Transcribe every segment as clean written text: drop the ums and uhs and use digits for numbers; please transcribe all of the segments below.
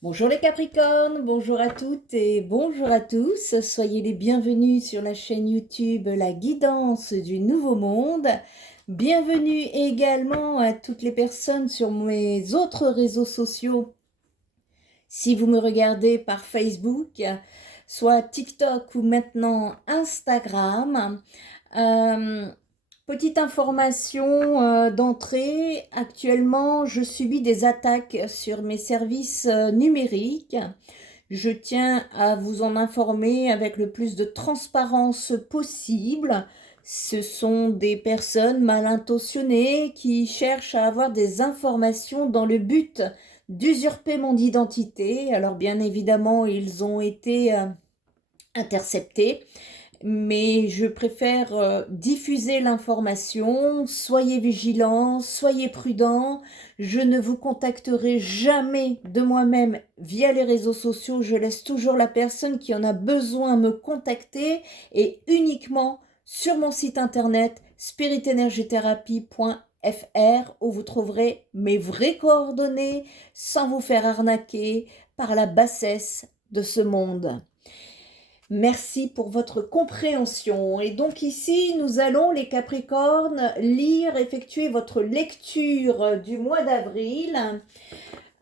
Bonjour les Capricornes, bonjour à toutes et bonjour à tous. Soyez les bienvenus sur la chaîne YouTube La Guidance du Nouveau Monde. Bienvenue également à toutes les personnes sur mes autres réseaux sociaux. Si vous me regardez par Facebook, soit TikTok ou maintenant Instagram, petite information d'entrée, actuellement je subis des attaques sur mes services numériques. Je tiens à vous en informer avec le plus de transparence possible. Ce sont des personnes mal intentionnées qui cherchent à avoir des informations dans le but d'usurper mon identité. Alors bien évidemment, ils ont été interceptés, mais je préfère diffuser l'information. Soyez vigilants, soyez prudents. Je ne vous contacterai jamais de moi-même via les réseaux sociaux. Je laisse toujours la personne qui en a besoin me contacter et uniquement sur mon site internet spiritenergithérapie.fr où vous trouverez mes vraies coordonnées sans vous faire arnaquer par la bassesse de ce monde. Merci pour votre compréhension. Et donc ici, nous allons, les Capricornes, effectuer votre lecture du mois d'avril.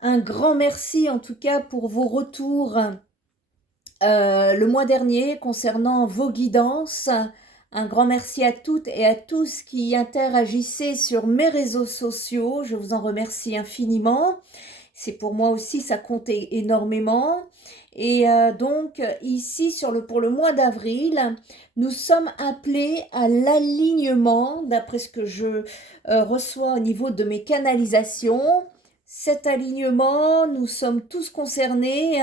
Un grand merci en tout cas pour vos retours le mois dernier concernant vos guidances. Un grand merci à toutes et à tous qui interagissaient sur mes réseaux sociaux. Je vous en remercie infiniment. C'est pour moi aussi, ça comptait énormément. Et donc ici, pour le mois d'avril, nous sommes appelés à l'alignement, d'après ce que je reçois au niveau de mes canalisations. Cet alignement, nous sommes tous concernés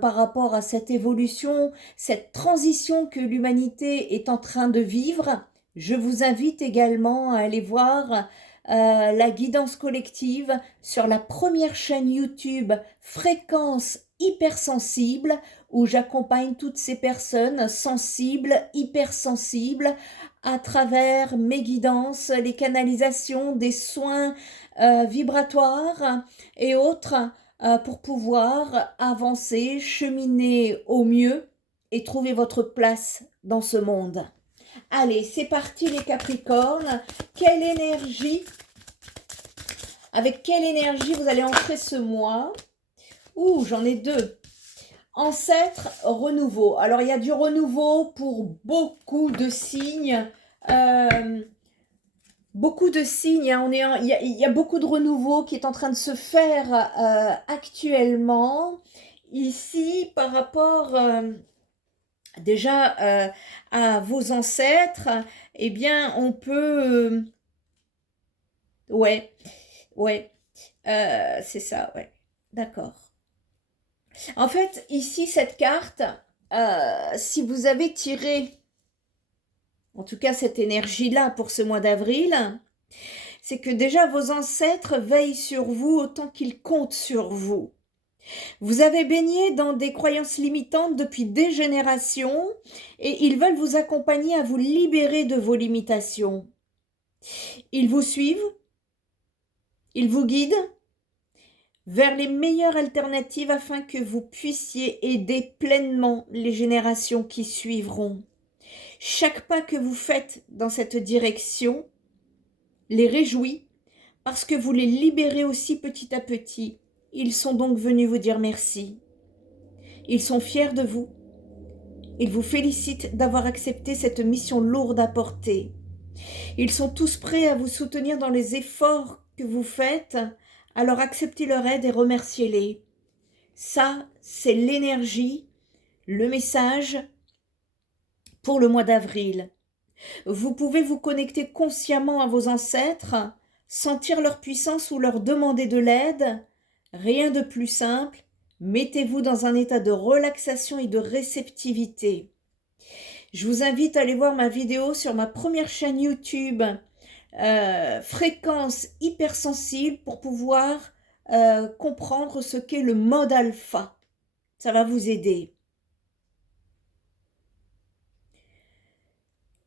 par rapport à cette évolution, cette transition que l'humanité est en train de vivre. Je vous invite également à aller voir la guidance collective sur la première chaîne YouTube Fréquence hypersensible où j'accompagne toutes ces personnes sensibles, hypersensibles à travers mes guidances, les canalisations, des soins vibratoires et autres pour pouvoir avancer, cheminer au mieux et trouver votre place dans ce monde. Allez, c'est parti les Capricornes. Avec quelle énergie vous allez entrer ce mois? Ouh, j'en ai deux. Ancêtre, renouveau. Alors, il y a du renouveau pour beaucoup de signes. Beaucoup de signes. Il y a beaucoup de renouveau qui est en train de se faire actuellement. Ici, par rapport déjà à vos ancêtres, eh bien, on peut... ouais, ouais, c'est ça, ouais. D'accord. En fait, ici, cette carte, si vous avez tiré, en tout cas cette énergie-là pour ce mois d'avril, c'est que déjà vos ancêtres veillent sur vous autant qu'ils comptent sur vous. Vous avez baigné dans des croyances limitantes depuis des générations et ils veulent vous accompagner à vous libérer de vos limitations. Ils vous suivent, ils vous guident vers les meilleures alternatives afin que vous puissiez aider pleinement les générations qui suivront. Chaque pas que vous faites dans cette direction les réjouit parce que vous les libérez aussi petit à petit. Ils sont donc venus vous dire merci. Ils sont fiers de vous. Ils vous félicitent d'avoir accepté cette mission lourde à porter. Ils sont tous prêts à vous soutenir dans les efforts que vous faites, alors acceptez leur aide et remerciez-les. Ça, c'est l'énergie, le message pour le mois d'avril. Vous pouvez vous connecter consciemment à vos ancêtres, sentir leur puissance ou leur demander de l'aide. Rien de plus simple, mettez-vous dans un état de relaxation et de réceptivité. Je vous invite à aller voir ma vidéo sur ma première chaîne YouTube, Fréquence hypersensible, pour pouvoir comprendre ce qu'est le mode alpha. Ça va vous aider.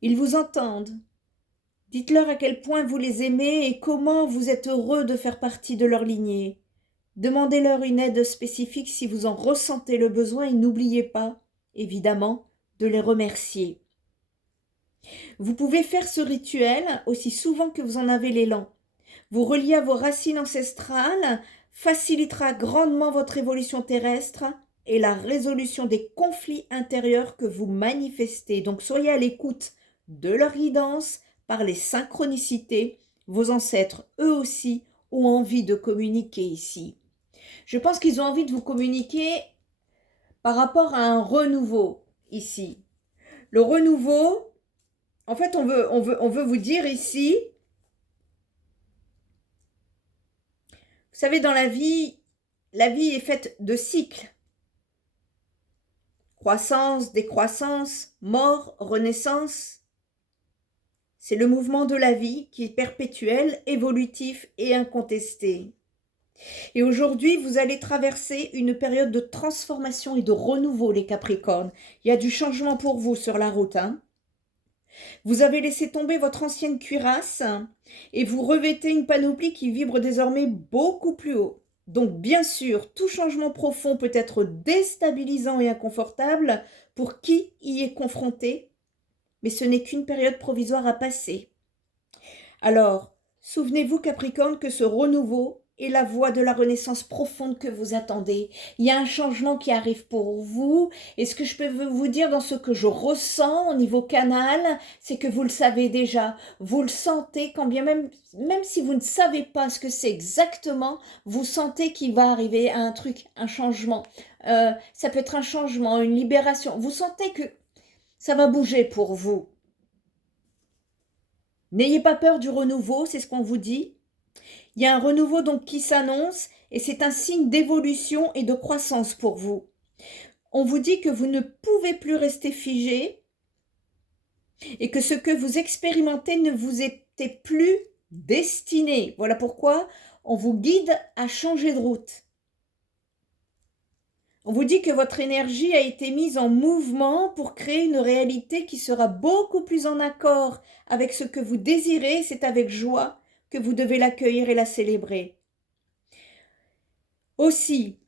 Ils vous entendent. Dites-leur à quel point vous les aimez et comment vous êtes heureux de faire partie de leur lignée. Demandez-leur une aide spécifique si vous en ressentez le besoin et n'oubliez pas, évidemment, de les remercier. Vous pouvez faire ce rituel aussi souvent que vous en avez l'élan. Vous relier à vos racines ancestrales facilitera grandement votre évolution terrestre et la résolution des conflits intérieurs que vous manifestez. Donc soyez à l'écoute de leur guidance par les synchronicités. Vos ancêtres, eux aussi, ont envie de communiquer ici. Je pense qu'ils ont envie de vous communiquer par rapport à un renouveau ici. Le renouveau, en fait, on veut vous dire ici, vous savez, dans la vie est faite de cycles. Croissance, décroissance, mort, renaissance. C'est le mouvement de la vie qui est perpétuel, évolutif et incontesté. Et aujourd'hui, vous allez traverser une période de transformation et de renouveau, les Capricornes. Il y a du changement pour vous sur la route. Vous avez laissé tomber votre ancienne cuirasse et vous revêtez une panoplie qui vibre désormais beaucoup plus haut. Donc bien sûr, tout changement profond peut être déstabilisant et inconfortable pour qui y est confronté, mais ce n'est qu'une période provisoire à passer. Alors, souvenez-vous Capricorne que ce renouveau est la voie de la renaissance profonde que vous attendez. Il y a un changement qui arrive pour vous et ce que je peux vous dire dans ce que je ressens au niveau canal, c'est que vous le savez déjà, vous le sentez quand bien même si vous ne savez pas ce que c'est exactement, vous sentez qu'il va arriver à un truc, un changement. Ça peut être un changement, une libération. Vous sentez que ça va bouger pour vous. N'ayez pas peur du renouveau, c'est ce qu'on vous dit. Il y a un renouveau donc qui s'annonce et c'est un signe d'évolution et de croissance pour vous. On vous dit que vous ne pouvez plus rester figé et que ce que vous expérimentez ne vous était plus destiné. Voilà pourquoi on vous guide à changer de route. On vous dit que votre énergie a été mise en mouvement pour créer une réalité qui sera beaucoup plus en accord avec ce que vous désirez. C'est avec joie que vous devez l'accueillir et la célébrer. Aussi,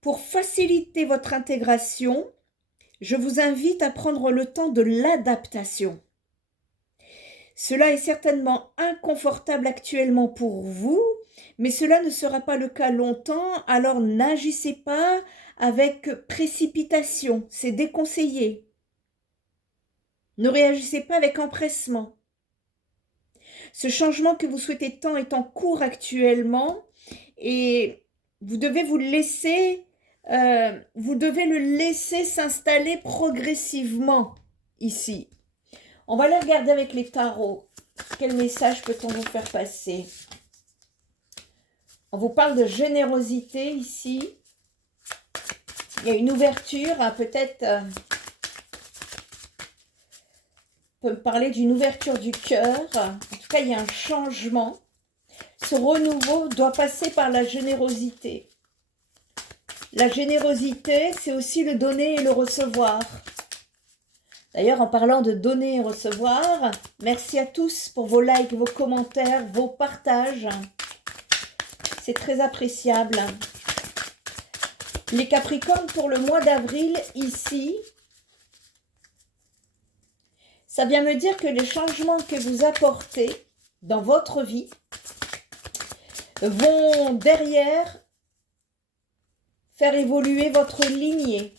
pour faciliter votre intégration, je vous invite à prendre le temps de l'adaptation. Cela est certainement inconfortable actuellement pour vous, mais cela ne sera pas le cas longtemps, alors n'agissez pas avec précipitation, c'est déconseillé. Ne réagissez pas avec empressement. Ce changement que vous souhaitez tant est en cours actuellement et vous devez le laisser s'installer progressivement ici. On va aller regarder avec les tarots. Quel message peut-on vous faire passer? On vous parle de générosité ici. Il y a une ouverture, peut-être... on peut me parler d'une ouverture du cœur. En tout cas, il y a un changement. Ce renouveau doit passer par la générosité. La générosité, c'est aussi le donner et le recevoir. D'ailleurs, en parlant de donner et recevoir, merci à tous pour vos likes, vos commentaires, vos partages. C'est très appréciable. Les Capricornes, pour le mois d'avril, ici, ça vient me dire que les changements que vous apportez dans votre vie vont derrière faire évoluer votre lignée.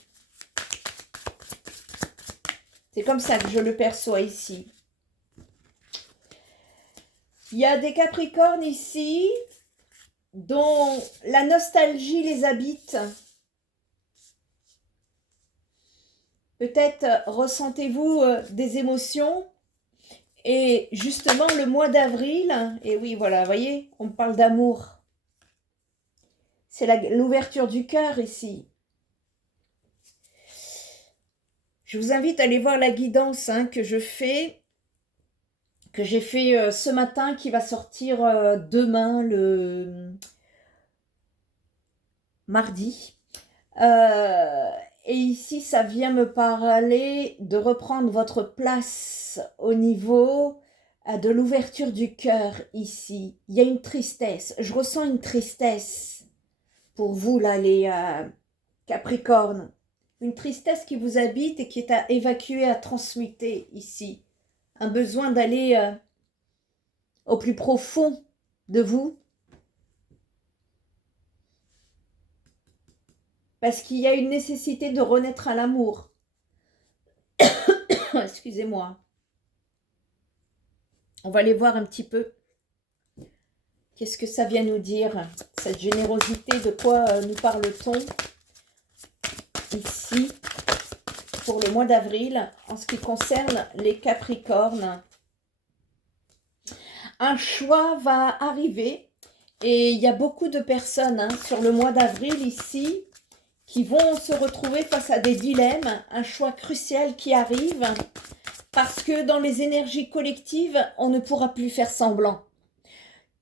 C'est comme ça que je le perçois ici. Il y a des Capricornes ici dont la nostalgie les habite. Peut-être ressentez-vous des émotions. Et justement, le mois d'avril, et oui, voilà, vous voyez, on parle d'amour. C'est l'ouverture du cœur ici. Je vous invite à aller voir la guidance que j'ai fait ce matin, qui va sortir demain, le mardi. Et ici, ça vient me parler de reprendre votre place au niveau de l'ouverture du cœur ici. Il y a une tristesse, je ressens une tristesse. pour vous, là, les Capricornes. Une tristesse qui vous habite et qui est à évacuer, à transmuter ici. Un besoin d'aller au plus profond de vous. Parce qu'il y a une nécessité de renaître à l'amour. Excusez-moi. On va aller voir un petit peu. Qu'est-ce que ça vient nous dire, cette générosité, de quoi nous parle-t-on ici pour le mois d'avril en ce qui concerne les Capricornes. Un choix va arriver et il y a beaucoup de personnes sur le mois d'avril ici qui vont se retrouver face à des dilemmes, un choix crucial qui arrive parce que dans les énergies collectives, on ne pourra plus faire semblant.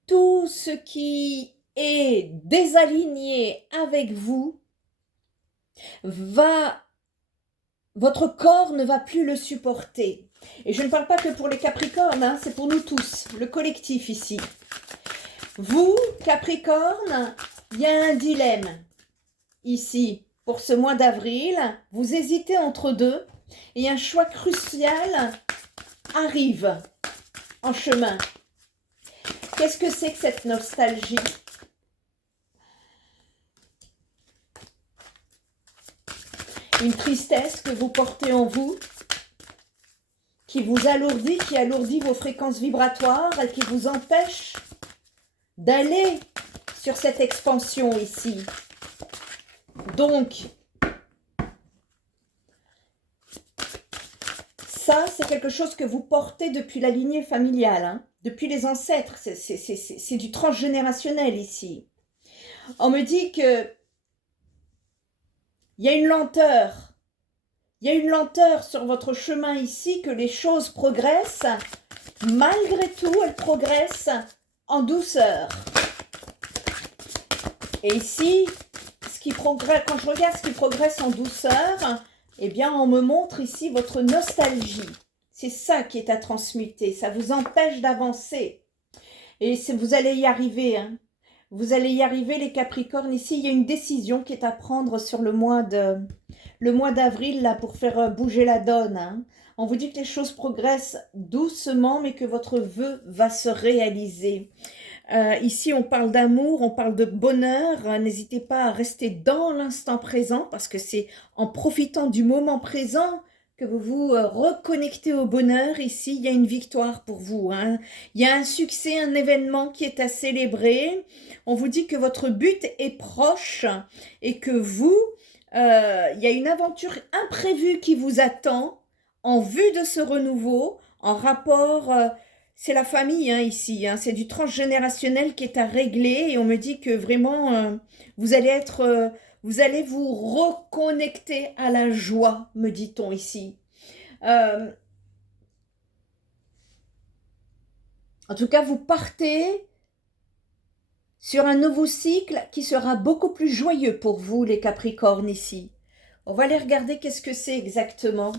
Tout ce qui est désaligné avec vous votre corps ne va plus le supporter. Et je ne parle pas que pour les Capricornes, c'est pour nous tous, le collectif ici. Vous, Capricorne, il y a un dilemme ici pour ce mois d'avril. Vous hésitez entre deux et un choix crucial arrive en chemin. Qu'est-ce que c'est que cette nostalgie ? Une tristesse que vous portez en vous, qui vous alourdit, qui alourdit vos fréquences vibratoires et qui vous empêche d'aller sur cette expansion ici. Donc, ça, c'est quelque chose que vous portez depuis la lignée familiale, depuis les ancêtres. C'est du transgénérationnel ici. On me dit que il y a une lenteur. Il y a une lenteur sur votre chemin ici, que les choses progressent. Malgré tout, elles progressent en douceur. Et ici, quand je regarde ce qui progresse en douceur, eh bien, on me montre ici votre nostalgie. C'est ça qui est à transmuter. Ça vous empêche d'avancer. Et vous allez y arriver. Vous allez y arriver, les Capricornes. Ici, il y a une décision qui est à prendre sur le mois d'avril, là, pour faire bouger la donne. On vous dit que les choses progressent doucement, mais que votre vœu va se réaliser. Ici, on parle d'amour, on parle de bonheur. N'hésitez pas à rester dans l'instant présent, parce que c'est en profitant du moment présent que vous vous reconnectez au bonheur. Ici, il y a une victoire pour vous. Il y a un succès, un événement qui est à célébrer. On vous dit que votre but est proche et que vous, il y a une aventure imprévue qui vous attend en vue de ce renouveau, en rapport... c'est la famille ici, c'est du transgénérationnel qui est à régler et on me dit que vraiment vous allez vous reconnecter à la joie, me dit-on ici. En tout cas, vous partez sur un nouveau cycle qui sera beaucoup plus joyeux pour vous, les Capricornes ici. On va aller regarder qu'est-ce que c'est exactement.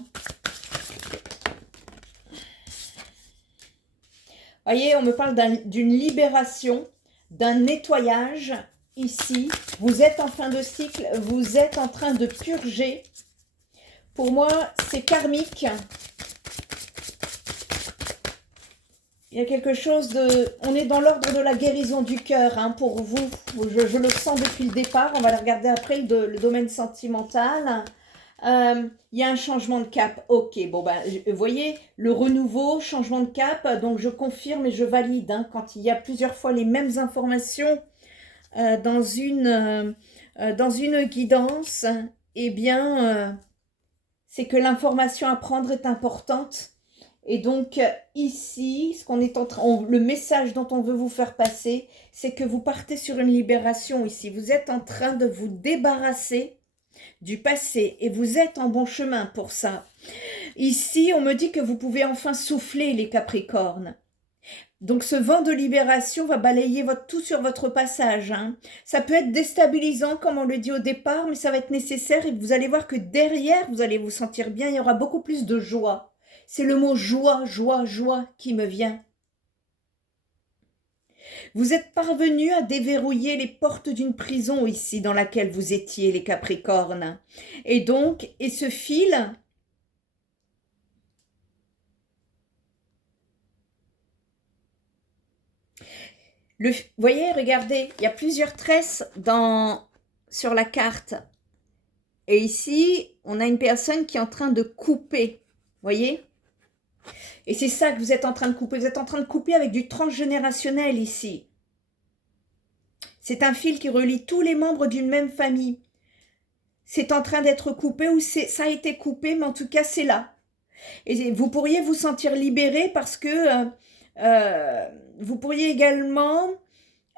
Voyez, on me parle d'une libération, d'un nettoyage ici. Vous êtes en fin de cycle, vous êtes en train de purger. Pour moi, c'est karmique. Il y a quelque chose de... On est dans l'ordre de la guérison du cœur pour vous. Je le sens depuis le départ. On va le regarder après, le domaine sentimental. Il y a un changement de cap. Ok, bon vous voyez, le renouveau, changement de cap, donc je confirme et je valide. Quand il y a plusieurs fois les mêmes informations dans une guidance, eh bien, c'est que l'information à prendre est importante. Et donc ici, le message dont on veut vous faire passer, c'est que vous partez sur une libération ici. Vous êtes en train de vous débarrasser du passé et vous êtes en bon chemin pour ça. Ici, on me dit que vous pouvez enfin souffler, les Capricornes. Donc ce vent de libération va balayer tout sur votre passage. Ça peut être déstabilisant, comme on le dit au départ, mais ça va être nécessaire et vous allez voir que derrière, vous allez vous sentir bien, il y aura beaucoup plus de joie. C'est le mot joie, joie, joie qui me vient. Vous êtes parvenus à déverrouiller les portes d'une prison ici dans laquelle vous étiez, les Capricornes. Et donc, et ce fil, vous voyez, regardez, il y a plusieurs tresses sur la carte. Et ici, on a une personne qui est en train de couper, voyez? Et c'est ça que vous êtes en train de couper. Vous êtes en train de couper avec du transgénérationnel ici. C'est un fil qui relie tous les membres d'une même famille. C'est en train d'être coupé ou ça a été coupé, mais en tout cas, c'est là. Et vous pourriez vous sentir libéré parce que vous pourriez également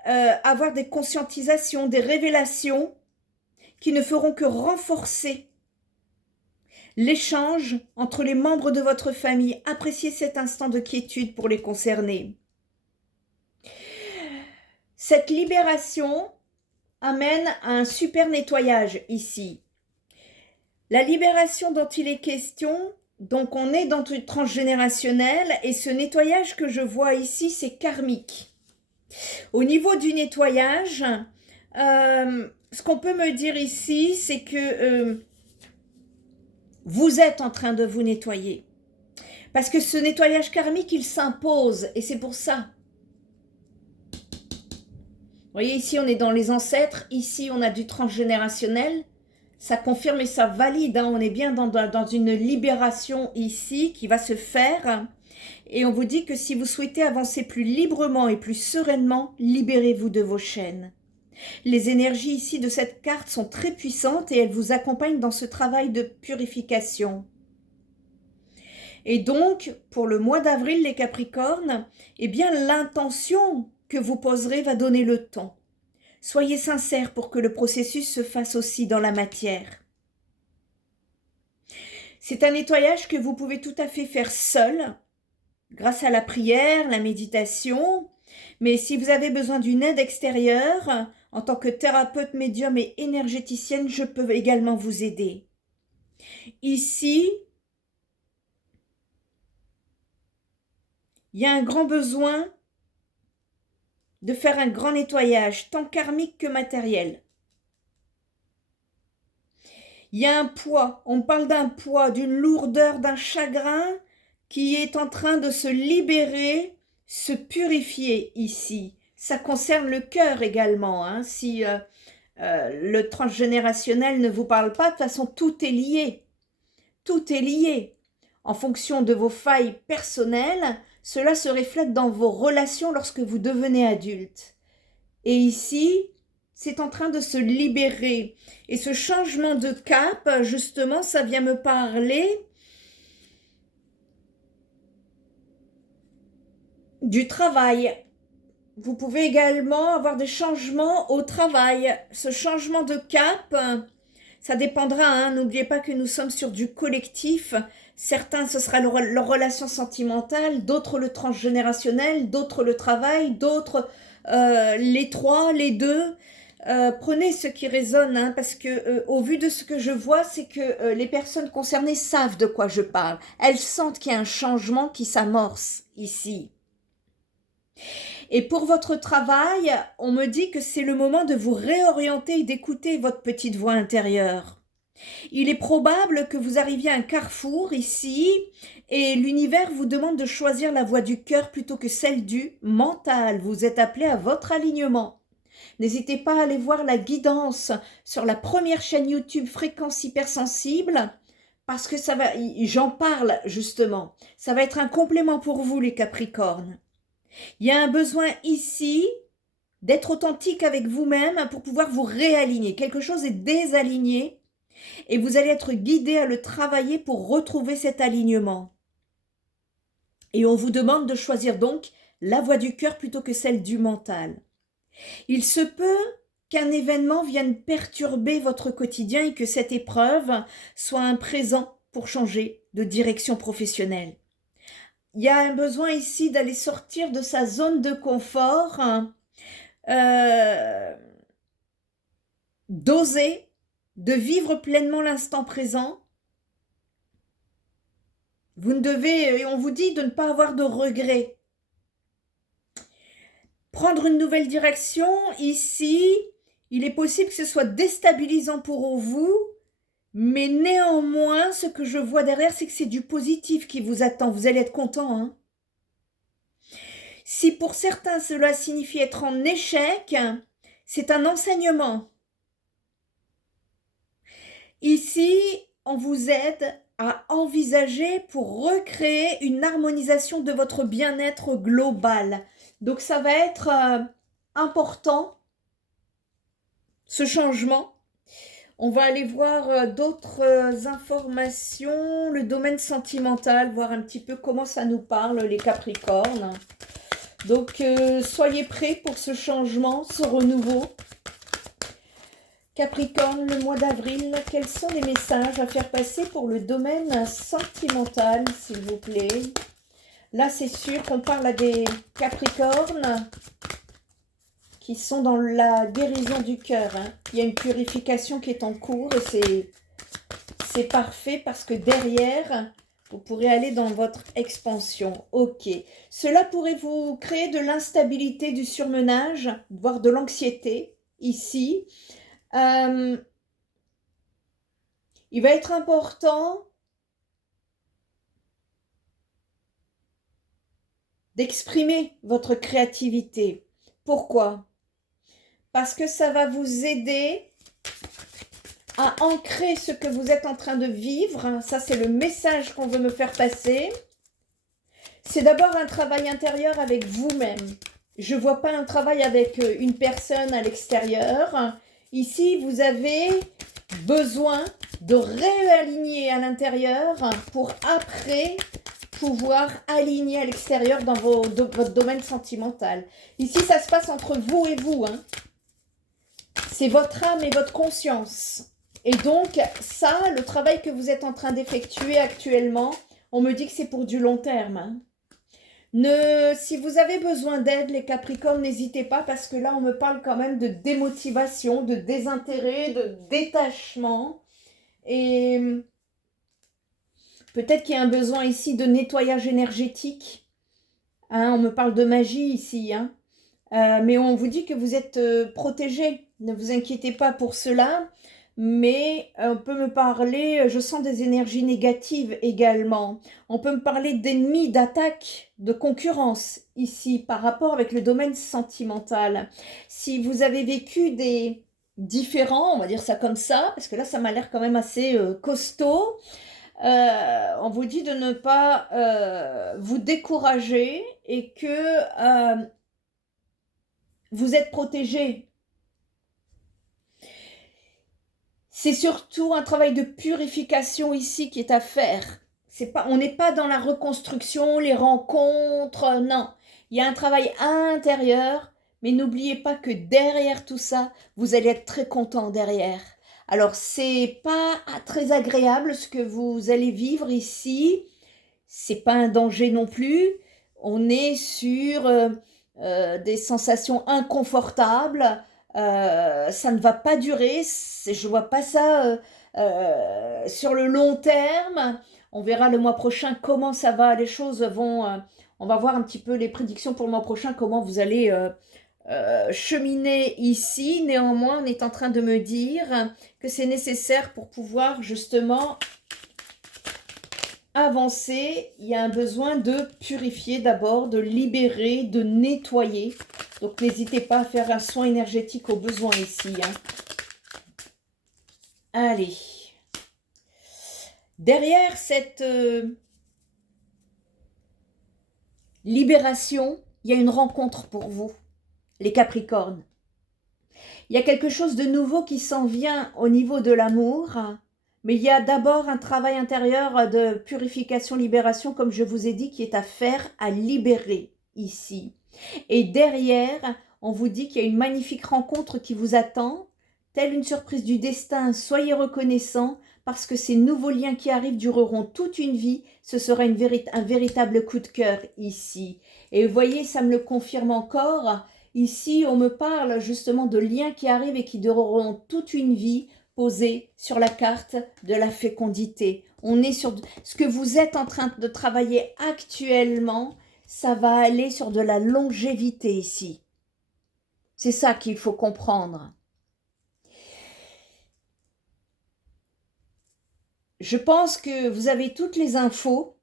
avoir des conscientisations, des révélations qui ne feront que renforcer l'échange entre les membres de votre famille. Appréciez cet instant de quiétude pour les concernés. Cette libération amène à un super nettoyage ici. La libération dont il est question, donc on est dans le transgénérationnel et ce nettoyage que je vois ici, c'est karmique. Au niveau du nettoyage, ce qu'on peut me dire ici, c'est que vous êtes en train de vous nettoyer. Parce que ce nettoyage karmique, il s'impose et c'est pour ça. Vous voyez, ici, on est dans les ancêtres. Ici, on a du transgénérationnel. Ça confirme et ça valide. Hein. On est bien dans une libération ici qui va se faire. Et on vous dit que si vous souhaitez avancer plus librement et plus sereinement, libérez-vous de vos chaînes. Les énergies ici de cette carte sont très puissantes et elles vous accompagnent dans ce travail de purification. Et donc, pour le mois d'avril, les Capricornes, eh bien, l'intention que vous poserez va donner le ton. Soyez sincères pour que le processus se fasse aussi dans la matière. C'est un nettoyage que vous pouvez tout à fait faire seul, grâce à la prière, la méditation, mais si vous avez besoin d'une aide extérieure, en tant que thérapeute, médium et énergéticienne, je peux également vous aider. Ici, il y a un grand besoin de faire un grand nettoyage, tant karmique que matériel. Il y a un poids, on parle d'un poids, d'une lourdeur, d'un chagrin qui est en train de se libérer, se purifier ici. Ça concerne le cœur également. Hein. Si le transgénérationnel ne vous parle pas, de toute façon, tout est lié. Tout est lié. En fonction de vos failles personnelles, cela se reflète dans vos relations lorsque vous devenez adulte. Et ici, c'est en train de se libérer. Et ce changement de cap, justement, ça vient me parler du travail. Vous pouvez également avoir des changements au travail. Ce changement de cap, ça dépendra. Hein. N'oubliez pas que nous sommes sur du collectif. Certains, ce sera leur relation sentimentale, d'autres le transgénérationnel, d'autres le travail, d'autres les trois, les deux. Prenez ce qui résonne, hein, parce que au vu de ce que je vois, c'est que les personnes concernées savent de quoi je parle. Elles sentent qu'il y a un changement qui s'amorce ici. Et pour votre travail, on me dit que c'est le moment de vous réorienter et d'écouter votre petite voix intérieure. Il est probable que vous arriviez à un carrefour ici et l'univers vous demande de choisir la voie du cœur plutôt que celle du mental. Vous êtes appelé à votre alignement. N'hésitez pas à aller voir la guidance sur la première chaîne YouTube Fréquence Hypersensible parce que j'en parle justement. Ça va être un complément pour vous les Capricornes. Il y a un besoin ici d'être authentique avec vous-même pour pouvoir vous réaligner. Quelque chose est désaligné et vous allez être guidé à le travailler pour retrouver cet alignement. Et on vous demande de choisir donc la voie du cœur plutôt que celle du mental. Il se peut qu'un événement vienne perturber votre quotidien et que cette épreuve soit un présent pour changer de direction professionnelle. Il y a un besoin ici d'aller sortir de sa zone de confort, d'oser, de vivre pleinement l'instant présent. Vous ne devez, on vous dit de ne pas avoir de regrets. Prendre une nouvelle direction, ici, il est possible que ce soit déstabilisant pour vous, mais néanmoins, ce que je vois derrière, c'est que c'est du positif qui vous attend. Vous allez être content, hein. Si pour certains cela signifie être en échec, c'est un enseignement. Ici, on vous aide à envisager pour recréer une harmonisation de votre bien-être global. Donc ça va être important, ce changement. On va aller voir d'autres informations, le domaine sentimental, voir un petit peu comment ça nous parle, les Capricornes. Donc, soyez prêts pour ce changement, ce renouveau. Capricorne, le mois d'avril, quels sont les messages à faire passer pour le domaine sentimental, s'il vous plaît? Là, c'est sûr qu'on parle à des Capricornes qui sont dans la guérison du cœur, hein. Il y a une purification qui est en cours et c'est parfait parce que derrière, vous pourrez aller dans votre expansion. Ok. Cela pourrait vous créer de l'instabilité, du surmenage, voire de l'anxiété ici. Il va être important d'exprimer votre créativité. Pourquoi? Parce que ça va vous aider à ancrer ce que vous êtes en train de vivre. Ça, c'est le message qu'on veut me faire passer. C'est d'abord un travail intérieur avec vous-même. Je ne vois pas un travail avec une personne à l'extérieur. Ici, vous avez besoin de réaligner à l'intérieur pour après pouvoir aligner à l'extérieur dans votre domaine sentimental. Ici, ça se passe entre vous et vous, hein. C'est votre âme et votre conscience. Et donc, ça, le travail que vous êtes en train d'effectuer actuellement, on me dit que c'est pour du long terme, hein. Si vous avez besoin d'aide, les Capricornes, n'hésitez pas parce que là, on me parle quand même de démotivation, de désintérêt, de détachement. Et peut-être qu'il y a un besoin ici de nettoyage énergétique. Hein, on me parle de magie ici, hein. Mais on vous dit que vous êtes protégé. Ne vous inquiétez pas pour cela. Mais on peut me parler, je sens des énergies négatives également. On peut me parler d'ennemis, d'attaques, de concurrence ici par rapport avec le domaine sentimental. Si vous avez vécu des différends, on va dire ça comme ça, parce que là ça m'a l'air quand même assez costaud, on vous dit de ne pas vous décourager et que vous êtes protégé. C'est surtout un travail de purification ici qui est à faire. On n'est pas dans la reconstruction, les rencontres, non. Il y a un travail intérieur, mais n'oubliez pas que derrière tout ça, vous allez être très content derrière. Alors, c'est pas très agréable ce que vous allez vivre ici. C'est pas un danger non plus. On est sur des sensations inconfortables. Ça ne va pas durer, je vois pas ça sur le long terme. On verra le mois prochain comment ça va, les choses vont... on va voir un petit peu les prédictions pour le mois prochain, comment vous allez cheminer ici. Néanmoins, on est en train de me dire que c'est nécessaire pour pouvoir justement avancer. Il y a un besoin de purifier d'abord, de libérer, de nettoyer. Donc, n'hésitez pas à faire un soin énergétique au besoin ici, hein. Allez. Derrière cette libération, il y a une rencontre pour vous, les Capricornes. Il y a quelque chose de nouveau qui s'en vient au niveau de l'amour, mais il y a d'abord un travail intérieur de purification, libération, comme je vous ai dit, qui est à faire, à libérer ici. Et derrière, on vous dit qu'il y a une magnifique rencontre qui vous attend, telle une surprise du destin. Soyez reconnaissants parce que ces nouveaux liens qui arrivent dureront toute une vie. Ce sera un véritable coup de cœur ici. Et vous voyez, ça me le confirme encore. Ici, on me parle justement de liens qui arrivent et qui dureront toute une vie, posés sur la carte de la fécondité. On est sur ce que vous êtes en train de travailler actuellement. Ça va aller sur de la longévité ici. C'est ça qu'il faut comprendre. Je pense que vous avez toutes les infos.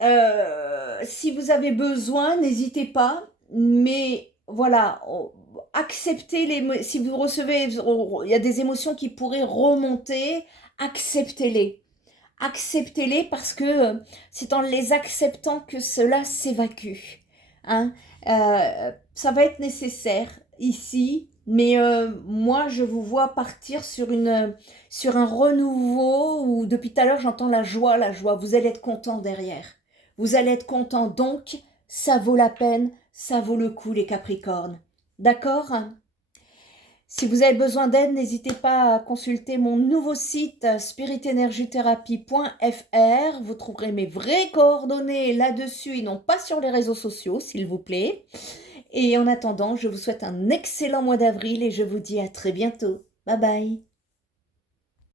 Si vous avez besoin, n'hésitez pas. Mais voilà, acceptez si vous recevez, il y a des émotions qui pourraient remonter, acceptez-les. Acceptez-les parce que c'est en les acceptant que cela s'évacue. Hein. Ça va être nécessaire ici, mais moi je vous vois partir sur un renouveau où depuis tout à l'heure j'entends la joie, la joie. Vous allez être content derrière. Vous allez être content, donc ça vaut la peine, ça vaut le coup les Capricornes. D'accord ? Si vous avez besoin d'aide, n'hésitez pas à consulter mon nouveau site spiritenergiethérapie.fr. Vous trouverez mes vraies coordonnées là-dessus et non pas sur les réseaux sociaux, s'il vous plaît. Et en attendant, je vous souhaite un excellent mois d'avril et je vous dis à très bientôt. Bye bye.